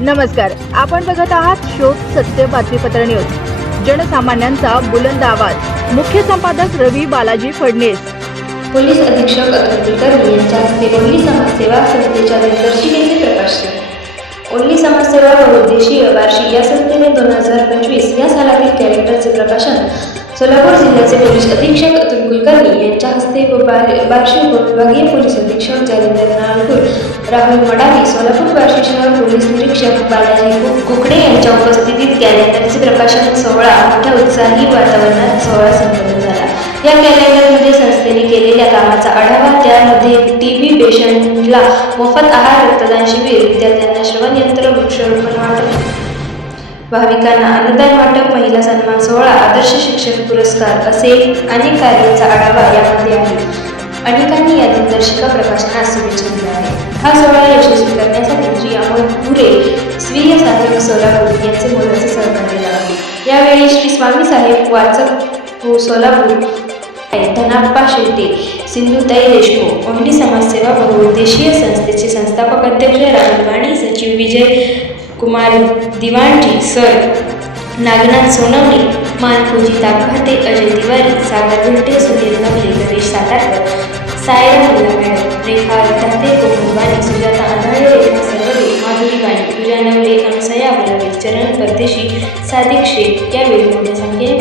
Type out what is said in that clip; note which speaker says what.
Speaker 1: नमस्कार आपण बघत आहात शोध सत्य बातमीपत्र न्यूज. जनसामान्यांचा बुलंद आवाज. मुख्य संपादक रवी बालाजी फडणीस.
Speaker 2: पोलीस अधीक्षक अतुल कुलकर्णी यांच्या हस्ते ओन्ली समाजसेवा संस्थेच्या दिग्दर्शिकेचे प्रकाशन ओल्ली समाजसेवा व उद्देशीय वार्षिक या संस्थेने दोन हजार पंचवीस या सालातील कॅलेंडरचे प्रकाशन सोलापूर जिल्ह्याचे पोलीस अधीक्षक अतुल कुलकर्णी यांच्या हस्ते व वार्षिक उपविभागीय पोलीस अधीक्षक जालिंदर नानपूर राहुल मडावी सोलापूर वार्षिक शहर बालाजी कुकडे यांच्या उपस्थितीत कॅलेंडरचे प्रकाशन सोहळा मोठ्या उत्साही वातावरणात सोहळा संपन्न झाला. या कॅलेंडरमध्ये संस्थेने केलेल्या कामाचा आढावा त्यामध्ये टी बी पेशंटला मोफत आहार रक्तदान शिबिर विद्यार्थ्यांना श्रवणयंत्र वृक्षारोपण वाटप भाविकांना अन्नदान वाटप महिला सन्मान सोहळा आदर्श शिक्षक पुरस्कार असे अनेक कार्यांचा आढावा यामध्ये आहे. अनेकांनी या दिनदर्शिका प्रकाशनास शुभेच्छा स्वीय साहेब सोलापूर यांचे मोलाचे सहकार्य लाभले. यावेळी श्री स्वामी साहेब वाचक हो सोलापूर धनाप्पा शेट्टे सिंधुताई देशमुख ओंडी समाजसेवा बहुउद्देशीय संस्थेचे संस्थापक अध्यक्ष राहुल वाणी सचिव विजय कुमार दिवाणजी सर नागनाथ सोनवणे मानपूजी ताकभाते अजय तिवारी सागर घुंटे सुनील नवले गणेश सातारकर सायरा मुलाकडे रेखा विधाते कोमल सुजाता चरण परदेशी सादिक शेख यावेळी मोठ्या संख्येने